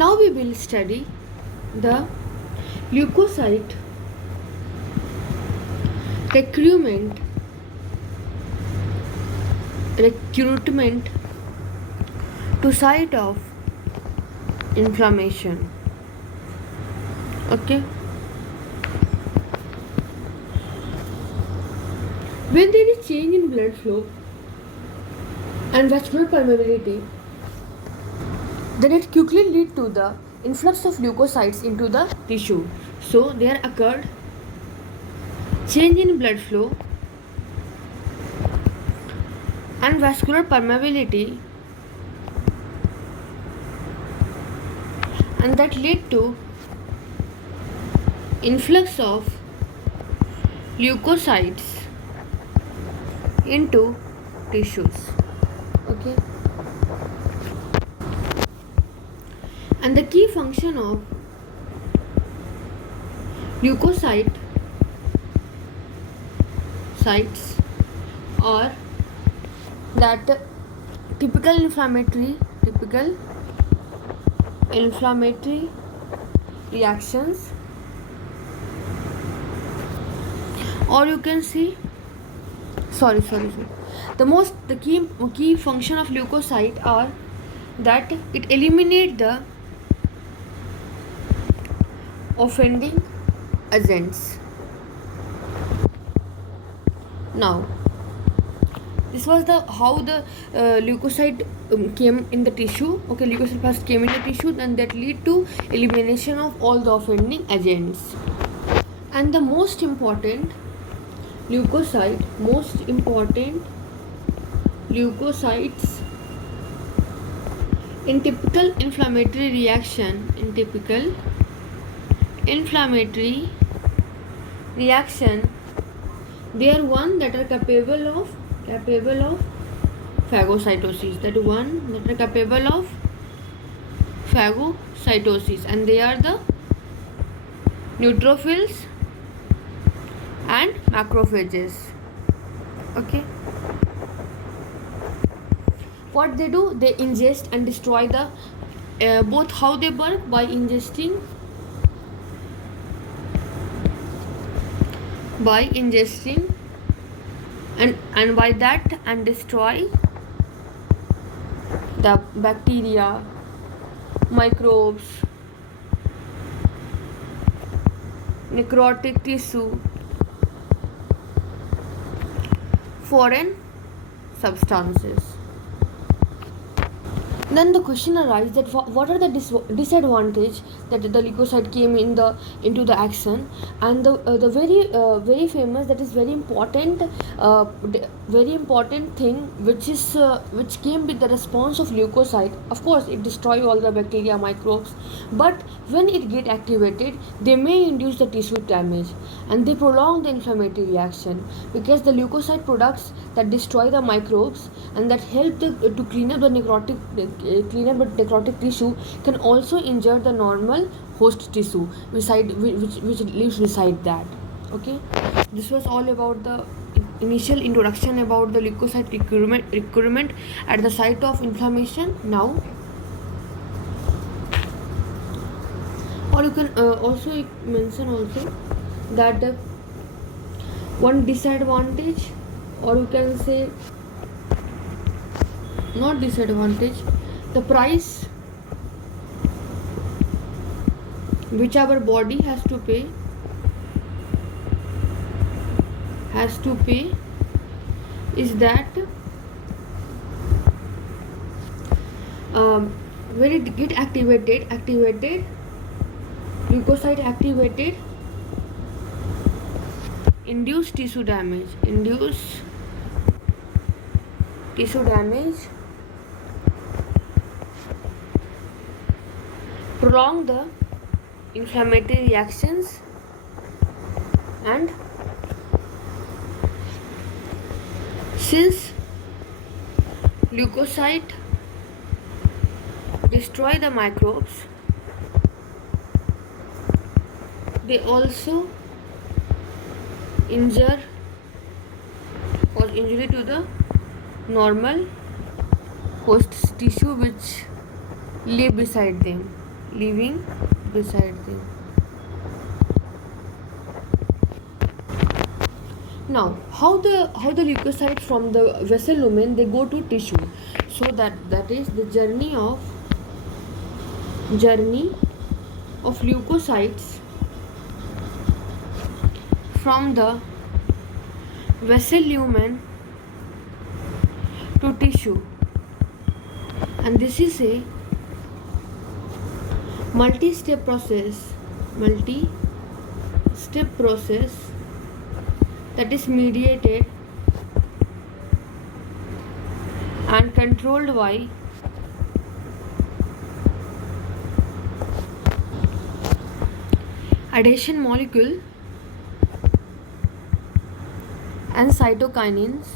Now we will study the leukocyte recruitment to site of inflammation. Okay. When there is change in blood flow and vascular permeability, then it quickly leads to the influx of leukocytes into the tissue. So there occurred change in blood flow and vascular permeability, and that led to influx of leukocytes into tissues. Okay. And the key function of leukocytes are that typical inflammatory reactions, or you can see the key function of leukocyte are that it eliminates the offending agents. Now, this was how the leukocyte came in the tissue. Okay, leukocyte first came in the tissue, and that lead to elimination of all the offending agents. And the most important leukocytes in typical inflammatory reaction, they are one that are capable of phagocytosis. And they are the neutrophils and macrophages. Okay. What they do, they ingest and destroy the both how they work by ingesting and by that and destroy the bacteria, microbes, necrotic tissue, foreign substances. Then the question arises that what are the disadvantage that the leukocyte came into the action, and the very famous, that is very important thing which came with the response of leukocyte. Of course, it destroys all the bacteria, microbes, but when it get activated, they may induce the tissue damage and they prolong the inflammatory reaction, because the leukocyte products that destroy the microbes and that help to clean up the necrotic tissue can also injure the normal host tissue which lives beside that. Okay, this was all about the initial introduction about the leukocyte recruitment at the site of inflammation. Now, or you can also mention that one disadvantage, or you can say not disadvantage, the price which our body has to pay is that when it get activated, leukocyte activated, induce tissue damage, prolong the inflammatory reactions, and since leukocyte destroy the microbes, they also injury to the normal host tissue which live beside them. living beside them. Now, how the leukocytes from the vessel lumen they go to tissue? So that is the journey of leukocytes from the vessel lumen to tissue, and this is a multi-step process that is mediated and controlled by adhesion molecule and cytokinins,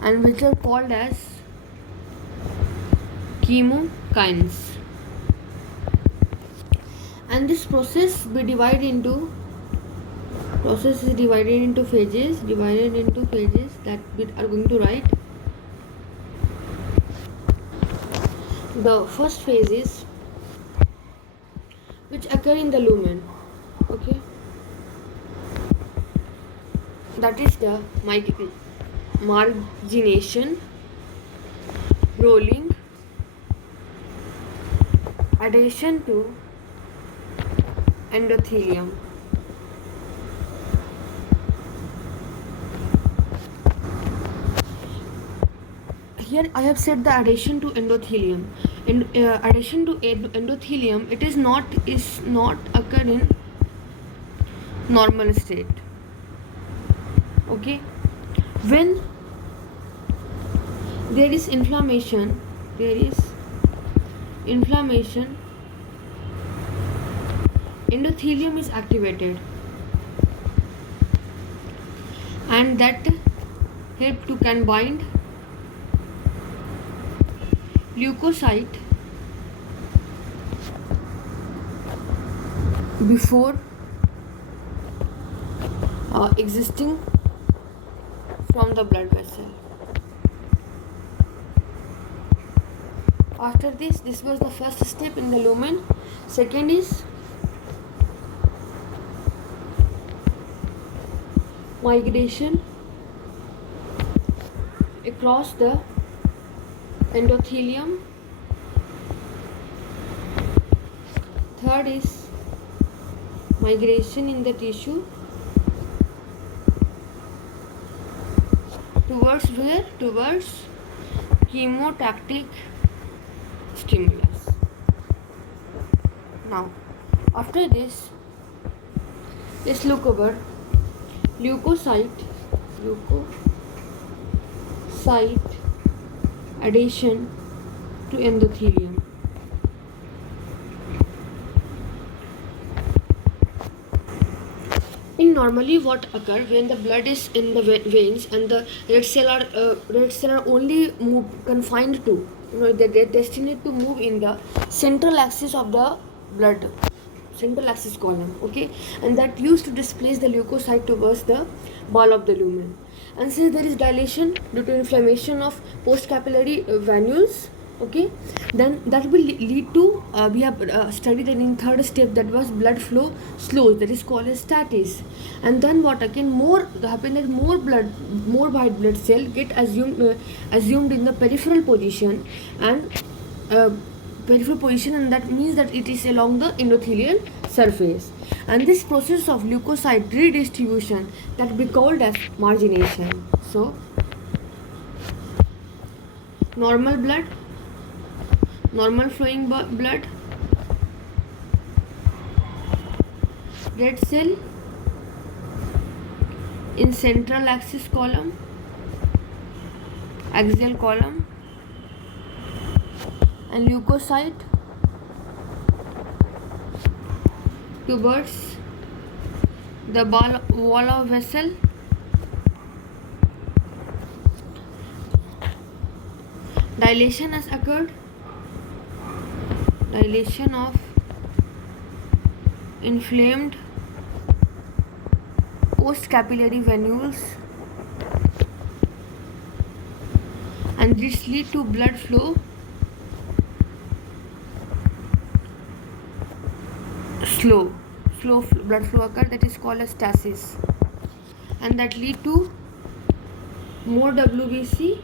and which are called as chemokines. And this process is divided into phases that we are going to write. The first phase is which occur in the lumen, okay, that is the margination, rolling, adhesion to endothelium. Here I have said the adhesion to endothelium. In adhesion to endothelium, it is not occur in normal state. Okay, when there is inflammation, endothelium is activated, and that help to can bind leukocyte before existing from the blood vessel. After this was the first step in the lumen. Second is migration across the endothelium. Third is migration in the tissue towards where? Towards chemotactic stimulus. Now, after this, let's look over leukocyte adhesion to endothelium. In normally what occur when the blood is in the veins and the red cell are only confined to, they're destined to move in the central axis of the blood, central axis column, okay, and that used to displace the leukocyte towards the ball of the lumen. And since there is dilation due to inflammation of post-capillary vanules, okay, then that will lead to we have studied that in third step, that was blood flow slows, that is called as stasis. And then what again, more happen that more white blood cell get assumed in the peripheral position, and that means that it is along the endothelial surface. And this process of leukocyte redistribution that we called as margination. So normal blood, normal flowing blood, red cell in central axis column, axial column, and leukocyte towards the wall of vessel. Dilation has occurred, dilation of inflamed post-capillary vanules, and this lead to blood flow slow blood flow occur, that is called as stasis, and that lead to more WBC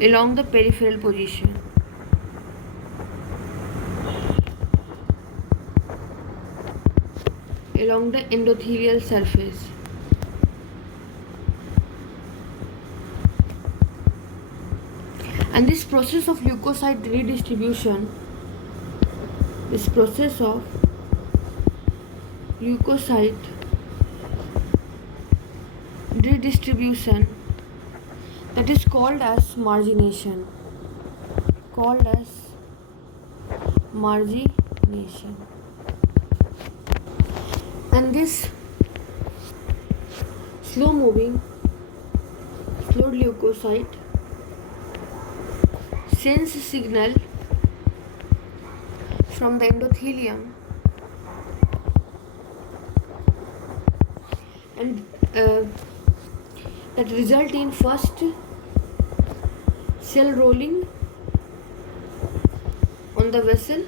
along the peripheral position. Along the endothelial surface. And this process of leukocyte redistribution, that is called as margination. And this slow leukocyte sends a signal from the endothelium, and that result in first cell rolling on the vessel,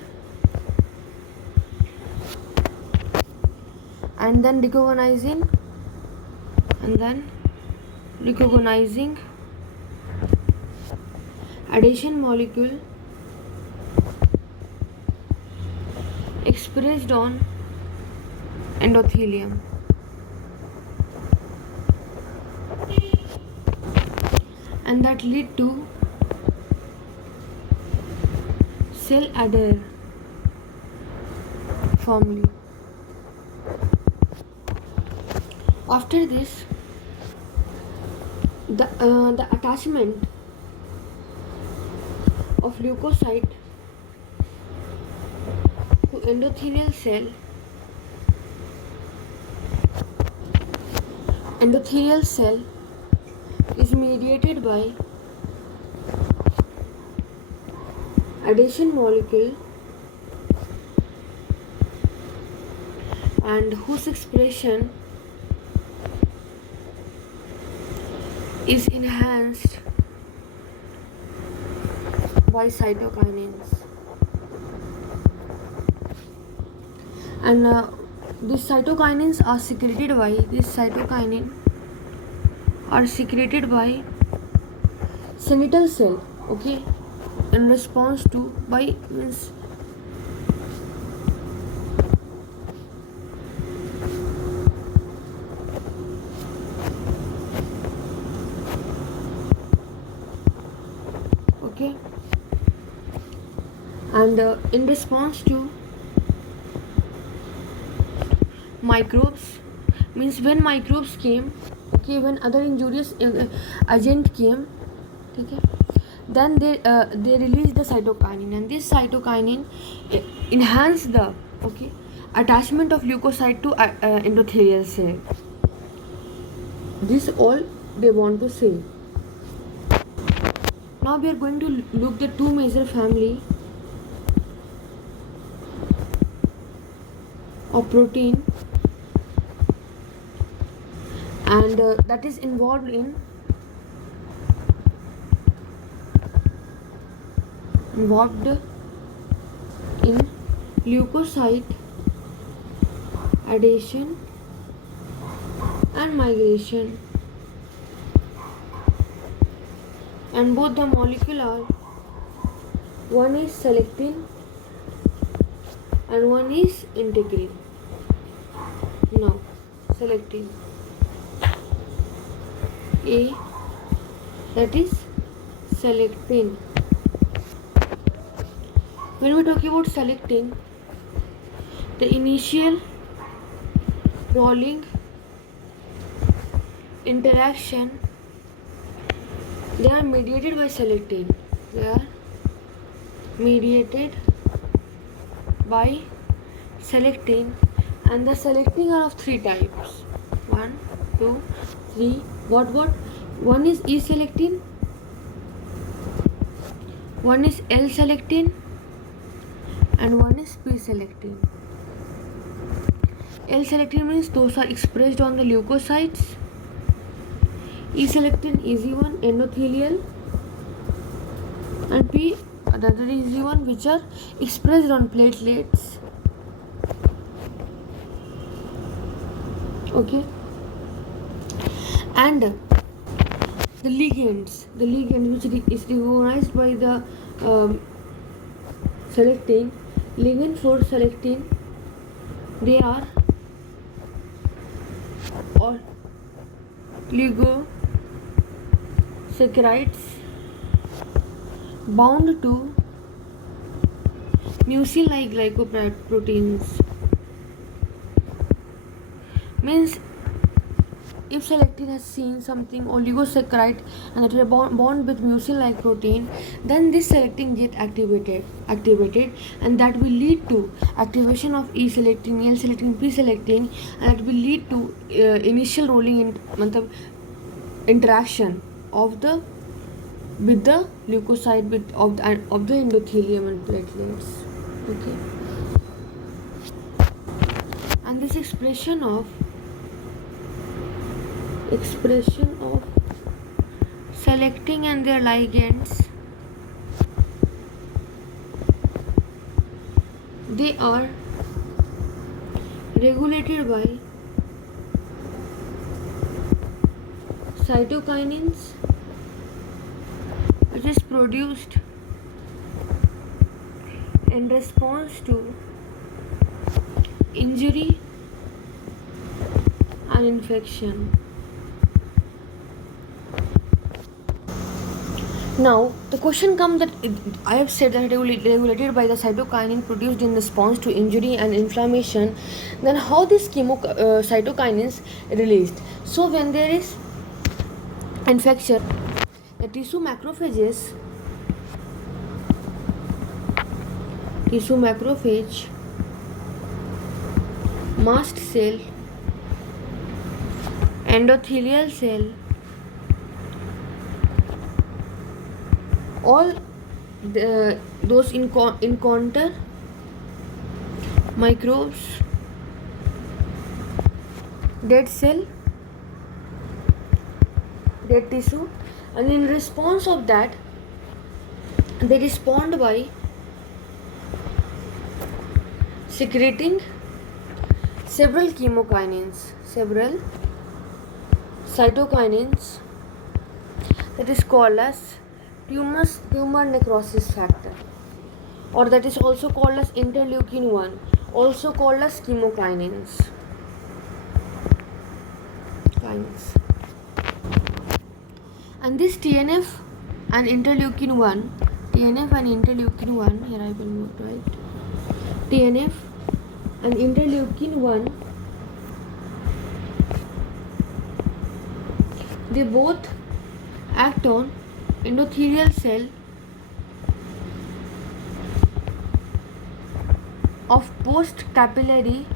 and then recognizing adhesion molecule expressed on endothelium. And that lead to cell adhere formally. After this, the attachment of leukocyte to endothelial cell is mediated by adhesion molecule, and whose expression is enhanced by cytokinins. And these cytokinins are secreted by skeletal cell, okay, in response to in response to microbes, means when microbes came, okay, when other injurious agent came, okay, then they release the cytokinin, and this cytokinin enhance the attachment of leukocyte to endothelial cell. This all they want to say. Now we are going to look the two major family of protein, and that is involved in leukocyte adhesion and migration, and both the molecule are, one is selectin and one is integrin. Now selectin A, that is selectin. When we talk about selectin, the initial rolling interaction, they are mediated by selectin. And the selectin are of three types. 1, 2, 3. What? One is E selectin, one is L selectin, and one is P selectin. L selectin means those are expressed on the leukocytes. E selectin, easy one, endothelial, and P, another easy one, which are expressed on platelets. Okay. And the ligand which is recognized by the selectin, ligand for selectin, they are oligosaccharides bound to mucin-like glycoproteins. Means if selectin has seen something oligosaccharide and that will bond with mucin-like protein, then this selectin get activated, and that will lead to activation of E-selectin, L-selectin, P-selectin, and that will lead to initial rolling in interaction of the with the leukocyte of the endothelium and platelets. Okay. And this expression of selectin and their ligands, they are regulated by cytokinins, which is produced in response to injury and infection. Now the question comes that I have said that regulated by the cytokinin produced in response to injury and inflammation. Then how this cytokinins released? So when there is infection, the tissue macrophage, mast cell, endothelial cell, all those encounter microbes, dead cell, dead tissue, and in response of that they respond by secreting several cytokinins that is called as tumor necrosis factor, or that is also called as interleukin 1, also called as chemokines. And this TNF and interleukin 1, here I will note, right? TNF and interleukin 1, they both act on endothelial cell of post capillary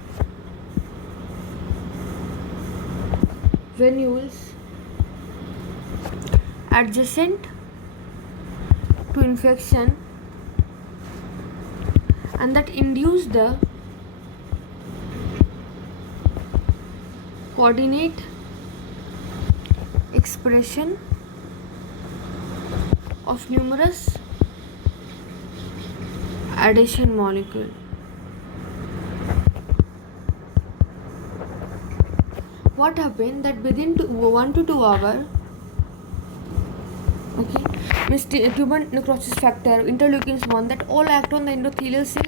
venules adjacent to infection, and that induce the coordinate expression of numerous adhesion molecule. What happened that within 1 to 2 hours, okay, means tumor necrosis factor, interleukins 1, that all act on the endothelial cell.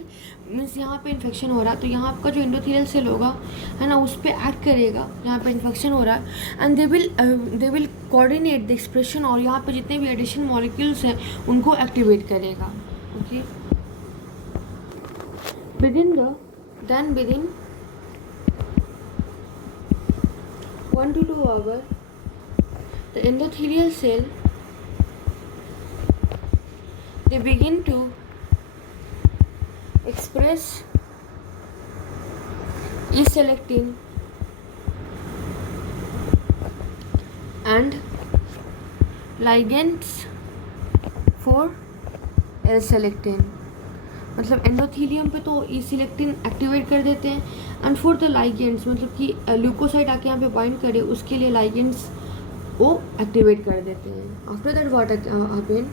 Means यहाँ पे infection हो रहा है तो यहाँ आपका जो endothelial cell होगा है ना, उस पर एक्ट करेगा यहाँ पे इन्फेक्शन हो रहा है, and they will coordinate the expression, और यहाँ पे जितने भी एडिशन मॉलिक्यूल्स हैं उनको एक्टिवेट करेगा. Okay, within 1 to 2 hours the endothelial cell, they begin to express E-selectin and ligands for L-selectin. मतलब एंडोथीलियम पे तो E-selectin एक्टिवेट कर देते हैं, एंड फॉर द लाइगेंड्स मतलब कि ल्यूकोसाइट आके यहाँ पे बाइंड करे, उसके लिए लाइगेंड्स वो एक्टिवेट कर देते हैं. After that what happen,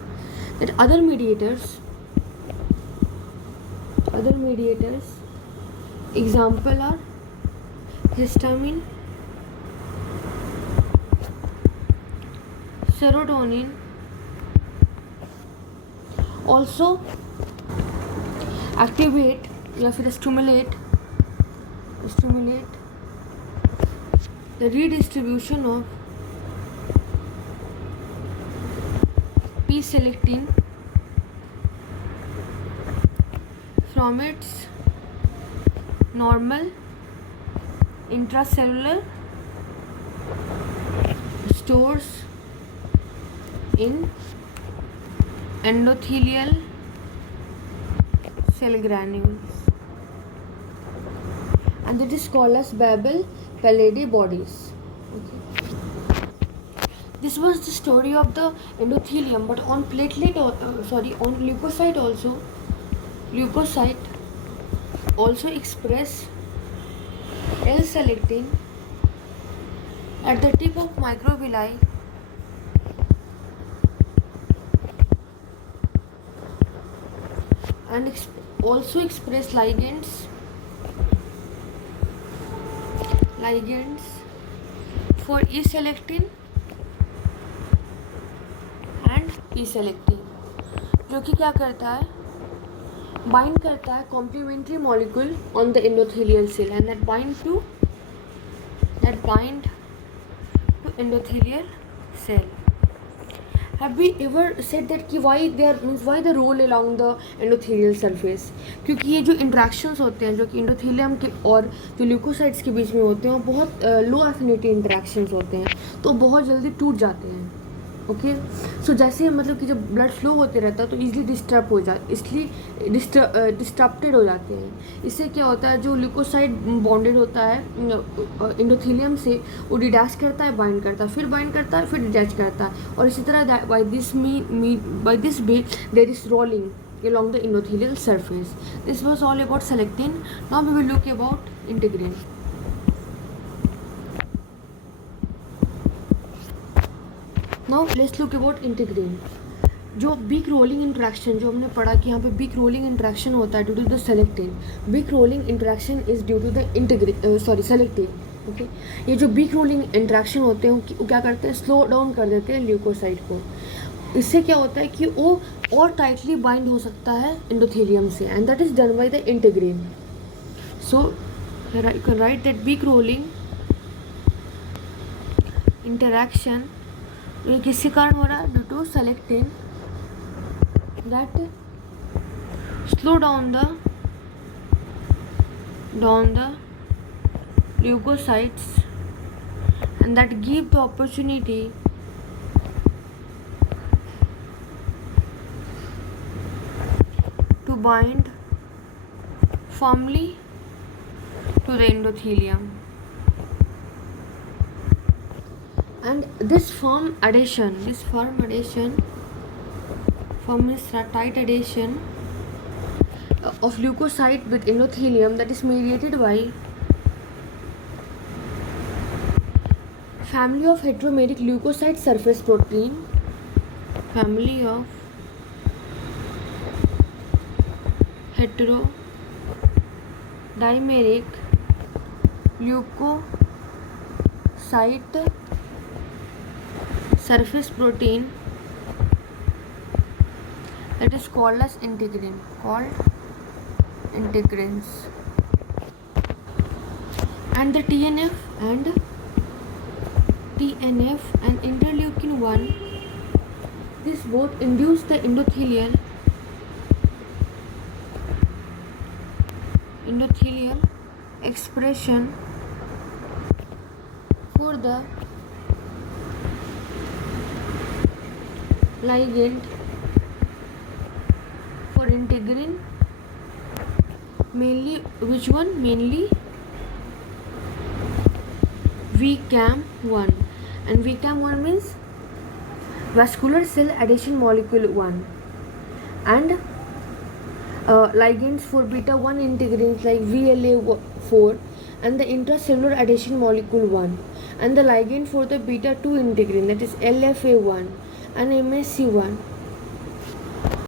that other mediators example are histamine, serotonin also activate या फिर stimulate the redistribution of p-selectin from its normal intracellular stores in endothelial cell granules, and that is called as Babel Pallidi bodies. Okay. This was the story of the endothelium, but on on leukocyte also express L-selectin at the tip of microvilli and also express ligands for E-selectin and P-selectin, जो कि क्या करता है, bind करता है complementary molecule on the endothelial cell and that bind to endothelial cell. Have we ever said that कि why the role along the endothelial surface? क्योंकि ये जो इंट्रैक्शंस होते हैं जो कि इंडोथेलियम के और जो ल्यूकोसाइट्स के बीच में होते हैं वो बहुत लो एफिनिटी इंट्रैक्शंस होते हैं, तो बहुत जल्दी टूट जाते हैं. ओके, सो जैसे मतलब कि जब ब्लड फ्लो होते रहता है तो ईजिली डिस्टर्बटेड हो जाते हैं. इससे क्या होता है, जो ल्यूकोसाइड बॉन्डेड होता है इंडोथेलियम से वो डिटैच करता है, बाइंड करता है, फिर बाइंड करता है, फिर डिटैच करता है, और इसी तरह by this way there is rolling along the endothelial surface. This was all about selectin. Now we will look about integrin. Now let's look about integrin. जो बिग रोलिंग इंट्रैक्शन जो हमने पढ़ा कि यहाँ पे बिग रोलिंग इंट्रैक्शन होता है due to the selectin. Big rolling interaction is due to the selectin. Okay, ये जो बिग रोलिंग इंट्रैक्शन होते हैं वो क्या करते हैं, स्लो डाउन कर देते हैं ल्यूकोसाइड को. इससे क्या होता है कि वो और टाइटली बाइंड हो सकता है एंडोथेलियम से, and that is done by the integrin. So you can write that big rolling interaction ये किसके कारण हो रहा है, due to selectin that slow down the leukocytes and that give the opportunity to bind firmly to the endothelium. And this firm is a tight adhesion of leukocyte with endothelium that is mediated by family of heteromeric leukocyte surface protein, family of heterodimeric leukocyte surface protein that is called as integrins. And the TNF and interleukin 1, this both induce the endothelial expression for the ligand for integrin, mainly VCAM1, and VCAM1 means vascular cell adhesion molecule 1, and ligands for beta 1 integrins like VLA4 and the intracellular adhesion molecule 1, and the ligand for the beta 2 integrin that is LFA1 and MSC1